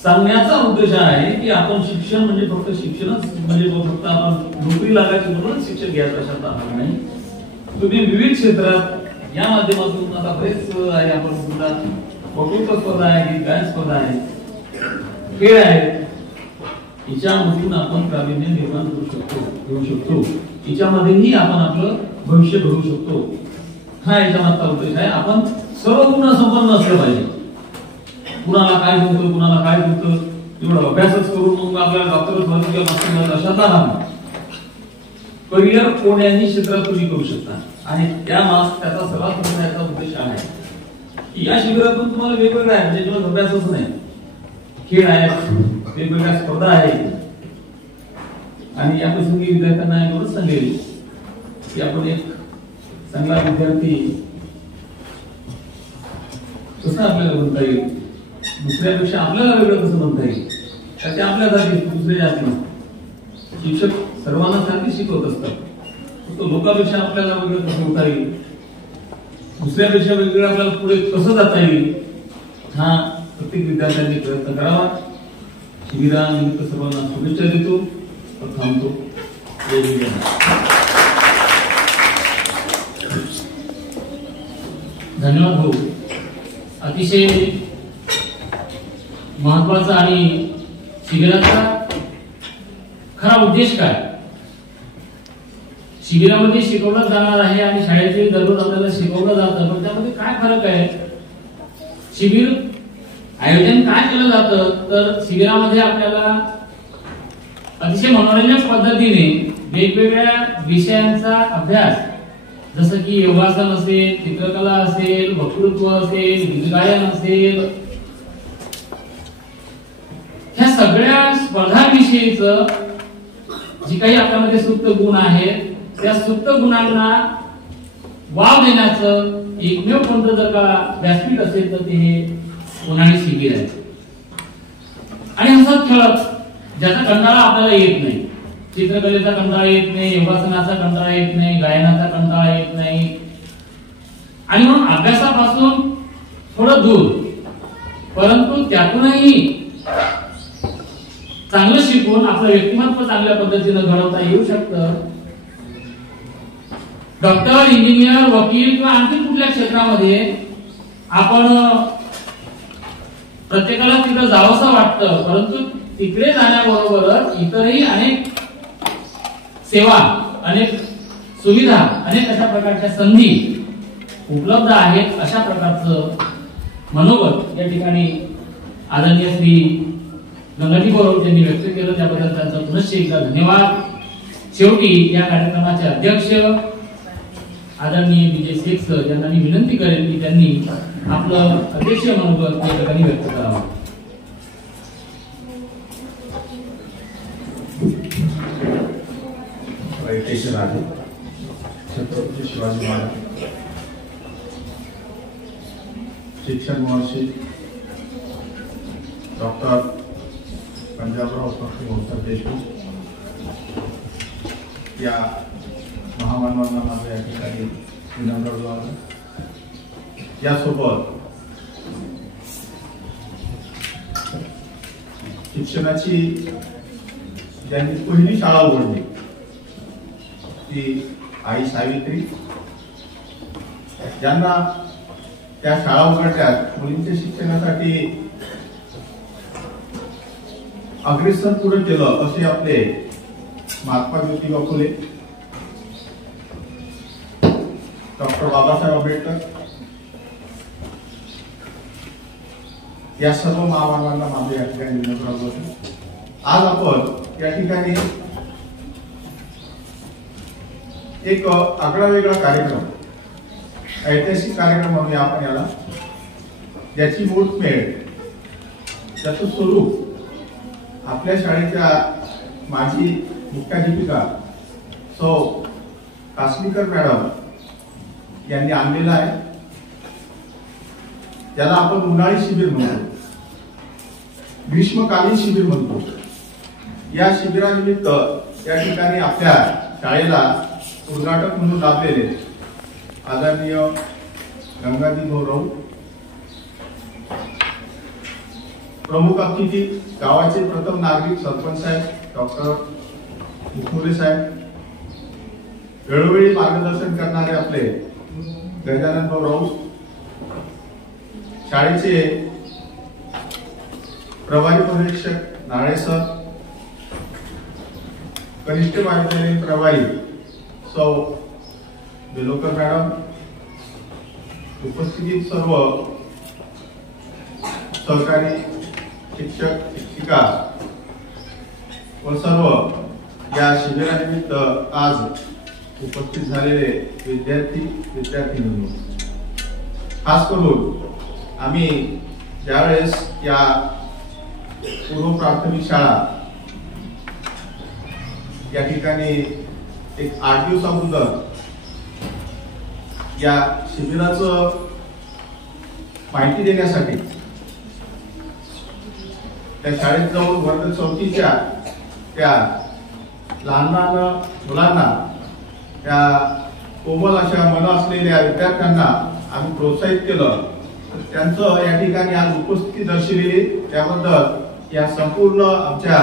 सांगण्याचा उद्देश आहे की आपण शिक्षण म्हणजे फक्त शिक्षणच म्हणजे फक्त आपण नोकरी लागायची म्हणूनच शिक्षण घ्यायचं अशात आपण नाही. तुम्ही विविध क्षेत्रात या माध्यमातून आता बरेच आहे. आपण सुद्धा वक्तृत्व स्पर्धा आहे, गायन स्पर्धा आहे, खेळ आहे. हिच्यामधून आपण प्रावीण्य निर्माण करू शकतो, घेऊ शकतो. हिच्यामध्येही आपण आपलं भविष्य घडवू शकतो. हा याच्या मागचा उद्देश आहे. आपण सर्व गुण संपन्न असलं पाहिजे. कुणाला काय जमतं, कुणाला काय जमतं, एवढं अभ्यासच करून मग आपल्याला डॉक्टरच व्हायचं किंवा मास्टर व्हायचं अशातला नाही. करिअर कोणत्याही क्षेत्रात तुम्ही करू शकता आणि त्याचा सर्वात मोठा उद्देश आहे की या शिबिरातून तुम्हाला वेगवेगळं आहे. म्हणजे जेव्हा अभ्यासच नाही, खेळ आहेत, वेगवेगळ्या स्पर्धा आहेत. आणि या प्रसंगी विद्यार्थ्यांना एवढंच सांगेल की आपण एक चांगला विद्यार्थी कसं आपल्याला म्हणता येईल, दुसऱ्यापेक्षा आपल्याला वेगळं कसं म्हणता येईल, तर ते आपल्यासाठी दुसरे जात नाही. शिक्षक सर्वांना चांगली शिकवत असतात, फक्त लोकांपेक्षा आपल्याला वेगळं कसं होता येईल, दुसऱ्यापेक्षा वेगळं आपल्याला पुढे कसं जाता येईल, हा प्रत्येक विद्यार्थ्यांनी प्रयत्न करावा. शिबिरानिमित्त सर्वांना शुभेच्छा देतो, थांबतो. जय विज्ञान. धन्यवाद भाऊ. अतिशय महत्वाचा आणि शिबिराचा खरा उद्देश काय, शिबिरामध्ये शिकवलं जाणार आहे आणि शाळेचे दररोज आपल्याला शिकवलं जातं, पण त्यामध्ये काय फरक आहे. शिबिर आयोजन काय केलं जातं तर शिबिरामध्ये आपल्याला अतिशय मनोरंजक पद्धतीने वेगवेगळ्या विषयांचा अभ्यास, जसं की योगासन असेल, चित्रकला असेल, वक्तृत्व असेल, गीत गायन असेल, ह्या सगळ्या स्पर्धांविषयीच जी काही आपल्यामध्ये सुप्त गुण आहेत त्या सुप्त गुणांना वाव देण्याचं एकमेव कोणतं जर का व्यासपीठ असेल तर ते हे उन्हाळी शिबिर आहे. आणि हसत खेळत ज्याचा कंटाळा आपल्याला येत नाही, चित्रकलेचा कंटाळा येत नाही, योगासनाचा कंटाळा येत नाही, गायनाचा कंटाळा येत नाही, आणि म्हणून अभ्यासापासून थोडं दूर परंतु त्यातूनही चांगलं शिकून आपलं व्यक्तिमत्व चांगल्या पद्धतीने घडवता येऊ शकतं. डॉक्टर, इंजिनियर, वकील किंवा आणखी कुठल्या क्षेत्रामध्ये आपण प्रत्येकाला तिकडे जावंसं वाटतं, परंतु तिकडे जाण्याबरोबरच इतरही अनेक सेवा, अनेक सुविधा, अनेक अशा प्रकारच्या संधी उपलब्ध आहेत. अशा प्रकारचं मनोगत या ठिकाणी आदरणीय श्री गंगाजी बोरव यांनी व्यक्त केलं, त्याबद्दल त्यांचा पुनश्च एकदा धन्यवाद. शेवटी या कार्यक्रमाचे अध्यक्ष आदरणीय विजय शेख सर यांना मी विनंती करेन की त्यांनी आपलं अध्यक्षीय मनोगत या ठिकाणी व्यक्त करावं. छत्रपती शिवाजी महाराज शिक्षण महर्षी डॉक्टर पंजाबराव उपाख्य देशमुख या महामानवांना माझं या ठिकाणी विनम्र यासोबत शिक्षणाची ज्यांनी पहिली शाळा उघडली ती आई सावित्री, ज्यांना त्या शाळा उघडल्यात मुलींच्या शिक्षणासाठी अग्रेसर पुढे केलं असे आपले महात्मा ज्योतिबा फुले, डॉक्टर बाबासाहेब आंबेडकर या सर्व महामानवांना माझे या ठिकाणी विनंती होते. आज आपण या ठिकाणी एक आगळा वेगळा कार्यक्रम, ऐतिहासिक कार्यक्रम म्हणूया आपण याला, ज्याची मुहूर्तमेढ, त्याचं स्वरूप आपल्या शाळेच्या माजी मुख्याध्यापिका सौ कासनीकर मॅडम यांनी आणलेला आहे. ज्याला आपण उन्हाळी शिबिर म्हणतो, ग्रीष्मकालीन शिबिर म्हणतो. या शिबिरानिमित्त या ठिकाणी आपल्या शाळेला उद्घाटक म्हणून लाभलेले आदरणीय गंगाजी बोरव, प्रमुख अतिथी गावाचे प्रथम नागरिक सरपंच साहेब डॉक्टर मुखुले साहेब, वेळोवेळी मार्गदर्शन करणारे आपले गजानन भाऊ, शाळेचे प्रभारी पर्यवेक्षक नाळे सर, कनिष्ठ महाविद्यालयीन प्रभारी सौ बेलोकर मॅडम, उपस्थित सर्व सहकारी शिक्षक शिक्षिका व सर्व या शिबिरानिमित्त आज उपस्थित झालेले विद्यार्थी विद्यार्थिनी, खास करून आम्ही ज्यावेळेस या पूर्व प्राथमिक शाळा या ठिकाणी एक 8 दिवसाअगोदर या शिबिराचं माहिती देण्यासाठी त्या शाळेत जाऊन वर्ग 4च्या त्या लहान लहान मुलांना, त्या कोमल अशा मन असलेल्या विद्यार्थ्यांना आम्ही प्रोत्साहित केलं. त्यांचं या ठिकाणी आज उपस्थिती दर्शविली त्याबद्दल या संपूर्ण आमच्या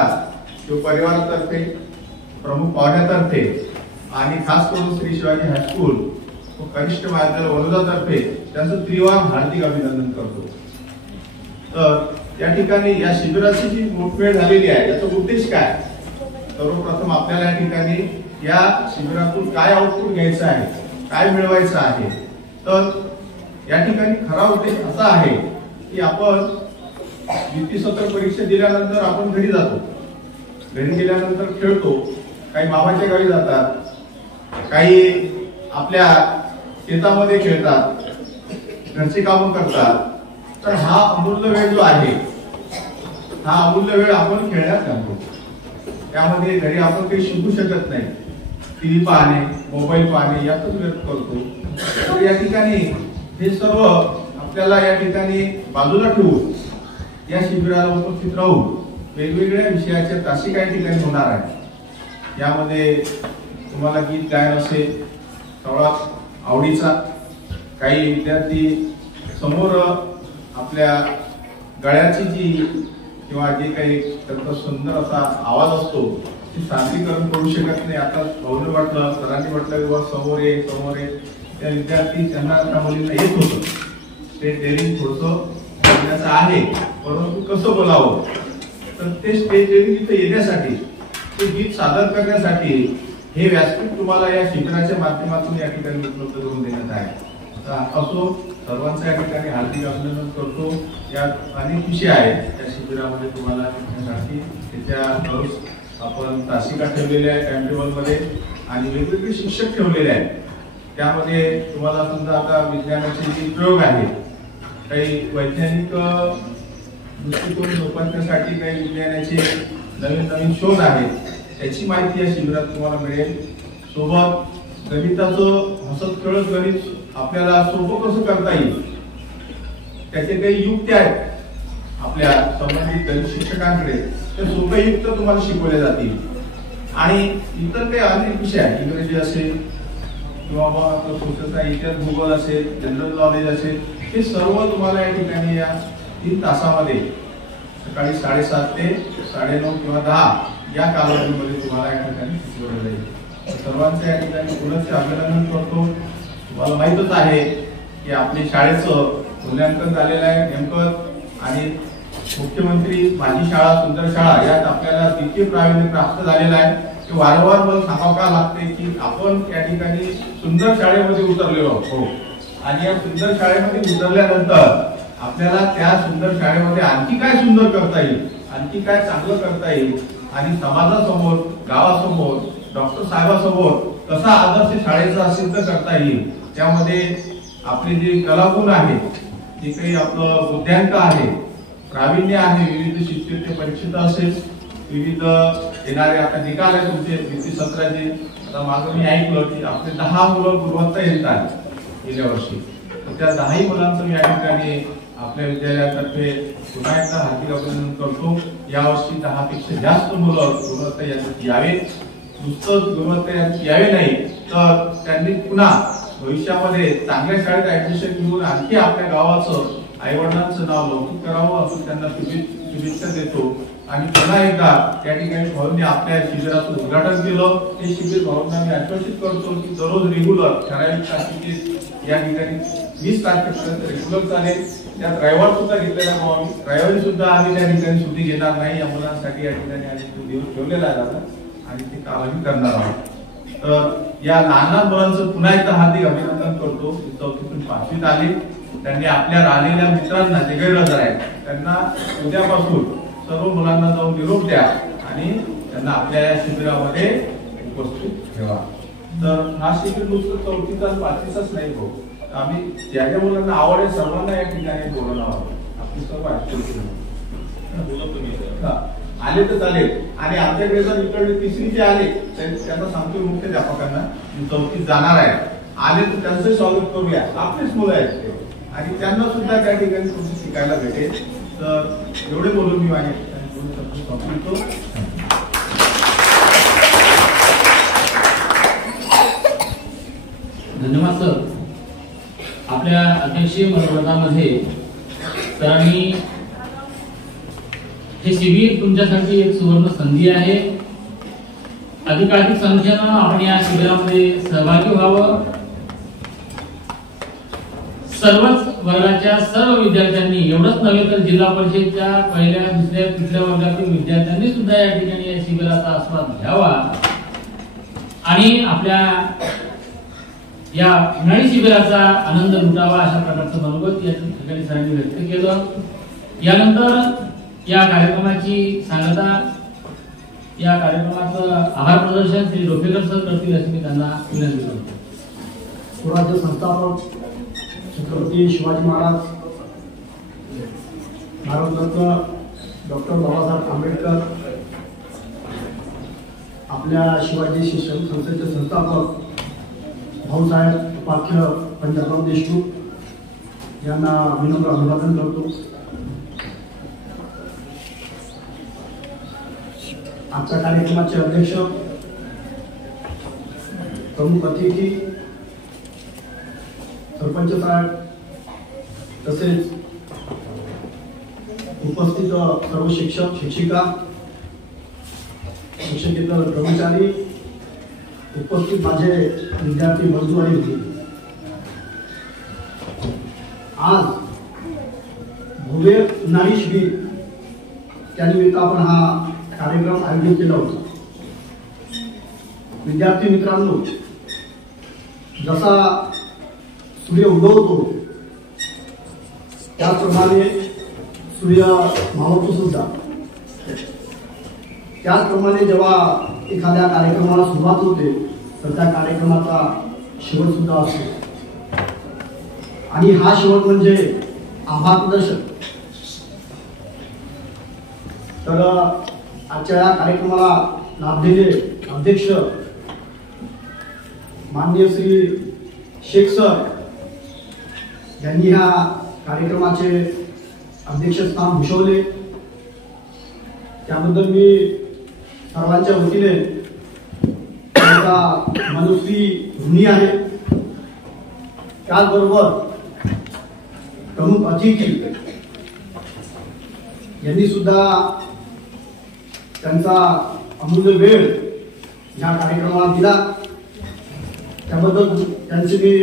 परिवारातर्फे, प्रमुख पाहुण्यातर्फे आणि खास करून श्री शिवाजी हायस्कूल व कनिष्ठ महाविद्यालय वडोदरातर्फे त्यांचं त्रिवार हार्दिक अभिनंदन करतो. तर या ठिकाणी या शिबिराची जी मुठभेड झालेली आहे याचा उद्देश काय, सर्वप्रथम आपल्याला या ठिकाणी या शिबिरातून काय आउटपुट घ्यायचं आहे, काय मिळवायचं आहे. तर या ठिकाणी खरा उद्देश असा आहे की आपण द्वितीय सत्र परीक्षा दिल्यानंतर आपण घरी जातो, घरी गेल्यानंतर खेळतो, काही मामाच्या गावी जातात, काही आपल्या शेतामध्ये खेळतात, घरची कामं करतात. तर हा अमूल्य वेळ जो आहे हा अमूल्य वेळ आपण खेळण्यात घालतो. त्यामध्ये घरी आपण काही शिकू शकत नाही. टीव्ही पाहणे, मोबाईल पाहणे यातच व्यक्त करतो. तर या ठिकाणी हे सर्व आपल्याला या ठिकाणी बाजूला ठेवून या शिबिराला उपस्थित राहून वेगवेगळ्या विषयाच्या तासिका या ठिकाणी होणार आहे. यामध्ये तुम्हाला गीत गायन असेल सर्वात आवडीचा. काही विद्यार्थी समोर आपल्या गळ्याची जी किंवा जे काही त्यांचा सुंदर असा आवाज असतो ते सादरीकरण करू शकत नाही. आता भाऊने म्हटलं, सरांनी म्हटलं किंवा समोर ये त्या विद्यार्थी त्यांना मुलींना येत होतं. ते डेअरिंग थोडंसं करण्याचं आहे, परंतु कसं बोलावं तर ते स्टेज डेअरिंग इथं येण्यासाठी ते गीत सादर करण्यासाठी हे व्यासपीठ तुम्हाला या शिबिराच्या माध्यमातून या ठिकाणी उपलब्ध करून देण्यात आहे. असो सर्वांचं या ठिकाणी हार्दिक अभिनंदन करतो. यात अनेक विषय आहेत त्या शिबिरामध्ये तुम्हाला शिकण्यासाठी. त्याच्या आपण तासिका ठेवलेल्या आहे टाइमटेबल मध्ये आणि वेगवेगळे शिक्षक ठेवलेले आहेत. त्यामध्ये तुम्हाला समजा आता विज्ञानाचे जे प्रयोग आहेत, काही वैज्ञानिक दृष्टिकोन जोपासण्यासाठी काही विज्ञानाचे नवीन नवीन शोध आहेत, त्याची माहिती या शिबिरात तुम्हाला मिळेल. सोबत गणिताचं हसत खेळत गणित आपल्याला सोपं कसं करता येईल त्याचे काही युक्त्या आहेत आपल्या संबंधित गणित शिक्षकांकडे, ते सोपे युक्त तुम्हाला शिकवले जातील. आणि इतर काही अनेक विषय आहेत, इंग्रजी असेल किंवा सोशल इतिहास, भूगोल असेल, जनरल नॉलेज असेल, हे सर्व तुम्हाला या ठिकाणी या 3 तासामध्ये सकाळी 7:30 ते 9:30 किंवा 10 या कालावधीमध्ये तुम्हाला या ठिकाणी शिकवलं जाईल. सर्वांचं या ठिकाणी पुनश्च अभिनंदन करतो. तुम्हाला माहितच आहे की आपल्या शाळेचं मूल्यांकन झालेलं आहे नेमकं, आणि मुख्यमंत्री माझी शाळा सुंदर शाळा यात आपल्याला द्वितीय प्रावीण्य प्राप्त झालेलं आहे. की वारंवार मला सांगावं का लागते की आपण या ठिकाणी सुंदर शाळेमध्ये उतरलेलो आहोत. आणि या सुंदर शाळेमध्ये उतरल्यानंतर आपल्याला त्या सुंदर शाळेमध्ये आणखी काय सुंदर करता येईल, आणखी काय चांगलं करता येईल, आणि समाजासमोर, गावासमोर, डॉक्टर साहेबांसमोर कसा आदर्श शाळेचा सिद्ध करता येईल. त्यामध्ये आपले जे कलागुण आहेत, जे काही आपलं बुद्ध्यांक आहे, प्रावीण्य आहे, विविध शिक्षक परीक्षित असेल, विविध येणारे आता निकाल आहे तुमचे 2017चे. आता मागं मी ऐकलं की आपले 10 मुलं गुणवत्ता येतात गेल्या वर्षी. त्या 10ही मुलांचं मी या ठिकाणी आपल्या विद्यालयातर्फे पुन्हा एकदा हार्दिक अभिनंदन करतो. यावर्षी 10 पेक्षा जास्त मुलं गुणवत्ता यादीत यावे. नुसतं गुणवत्ता यादीत यावे नाही तर त्यांनी पुन्हा भविष्यामध्ये चांगल्या शाळेत ऍडमिशन घेऊन आणखी आपल्या गावाचं, आईवडिलांचं नाव लौकिक करावं असं त्यांना शुभेच्छा देतो. आणि पुन्हा एकदा या ठिकाणी भाऊंनी आपल्या शिबिराचं उद्घाटन केलं. हे शिबिर भाऊंना मी आश्वासित करतो की दररोज रेग्युलर ठराविक तारखेचे या ठिकाणी 20 तारखेपर्यंत रेग्युलर चालेल. त्यात रविवार सुद्धा घेतलेला भाऊ, रविवारी सुद्धा आम्ही त्या ठिकाणी सुट्टी घेणार नाही. या मुलांसाठी या ठिकाणी आम्ही दिवस ठेवलेला आहे आणि ते कामही करणार आहोत. तर या लहान मुलांचं पुन्हा एकदा हार्दिक अभिनंदन करतो. 4थीतून 5वीत आले, त्यांनी आपल्या राहिलेल्या मित्रांना जे गैरहजर आहेत त्यांना उद्यापासून सर्व मुलांना जाऊन निरोप द्या आणि त्यांना आपल्या या शिबिरामध्ये उपस्थित ठेवा. तर हा शिबिर नुसतं 4थीचा 5वीचाच नाही भाऊ, आम्ही ज्या ज्या मुलांना आवड आहे सर्वांना या ठिकाणी बोलवणार आहोत. आपली सर्व आले तर चालेल. आणि आमच्याकडे जर इकडे 3रीचे आले तर त्यांना सांगतो मुख्याध्यापकांना 4थीत जाणार आहे, आले तर त्यांचं स्वागत करूया. आपलेच मुलं आहेत ते आणि त्यांना सुद्धा त्या ठिकाणी तुम्ही शिकायला भेटेल. तर एवढे बोलून मी माझे संपवतो. धन्यवाद सर. आपल्या अध्यक्षीय मनोगतामध्ये सरांनी हे शिबिर तुमच्यासाठी एक सुवर्ण संधी आहे. अधिकाधिक संख्येनं आपण या शिबिरामध्ये सहभागी व्हावं. सर्वच वर्गाच्या सर्व विद्यार्थ्यांनी, एवढंच नव्हे तर जिल्हा परिषदेच्या 1ल्या, 2ऱ्या, 3ऱ्या वर्गातील विद्यार्थ्यांनी सुद्धा या ठिकाणी या शिबिराचा आस्वाद घ्यावा आणि आपल्या या उन्हाळी शिबिराचा आनंद लुटावा अशा प्रकारचं मनोगत या ठिकाणी सरांनी व्यक्त केलं. यानंतर या कार्यक्रमाची सांगता, या कार्यक्रमाचं आभार प्रदर्शन श्री डोकेकर सर करतील अशी मी त्यांना विनंती करतो. स्वराज्य संस्थापक छत्रपती शिवाजी महाराज भारतरत्न डॉक्टर बाबासाहेब आंबेडकर, आपल्या शिवाजी शिक्षण संस्थेचे संस्थापक भाऊसाहेब उपाख्य पंजाबराव देशमुख यांना विनम्र अभिवादन करतो. आजच्या कार्यक्रमाचे अध्यक्ष, प्रमुख अतिथी, सरपंच साहेब तसेच उपस्थित सर्व शिक्षक, शिक्षिका, शिक्षकेतर कर्मचारी, उपस्थित माझे विद्यार्थी बंधू आणि भगिनी, आज भव्य उन्हाळी शिबिर त्यानिमित्त आपण हा कार्यक्रम आयोजित केला होता. विद्यार्थी मित्रांनो, जसा सूर्य उगवतो त्याप्रमाणे सूर्य मावळतो सुद्धा. त्याचप्रमाणे जेव्हा एखाद्या कार्यक्रमाला सुरुवात होते तर त्या कार्यक्रमाचा शेवट सुद्धा असतो आणि हा शेवट म्हणजे आभार प्रदर्शन. तर आजच्या या कार्यक्रमाला लाभलेले अध्यक्ष माननीय श्री शेख सर यांनी ह्या कार्यक्रमाचे अध्यक्षस्थान भूषवले, त्याबद्दल मी सर्वांच्या वतीने त्यांचा मनस्वी ऋणी आहे. त्याचबरोबर प्रमुख अतिथी यांनी सुद्धा त्यांचा अमूल्य वेळ या कार्यक्रमाला दिला, त्याबद्दल त्यांचे मी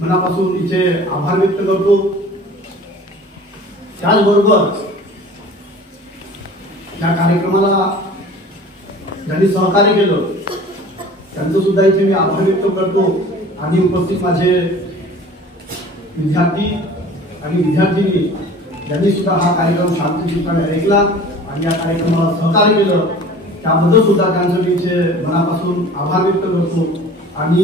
मनापासून इथे आभार व्यक्त करतो. त्याचबरोबर या कार्यक्रमाला ज्यांनी सहकार्य केलं त्यांचं सुद्धा इथे मी आभार व्यक्त करतो आणि उपस्थित माझे विद्यार्थी आणि विद्यार्थिनी ज्यांनी सुद्धा हा कार्यक्रम शांतचित्ताने ऐकला आणि या कार्यक्रमाला सहकार्य केलं त्याबद्दल सुद्धा त्यांचं मी इथे मनापासून आभार व्यक्त करतो. आणि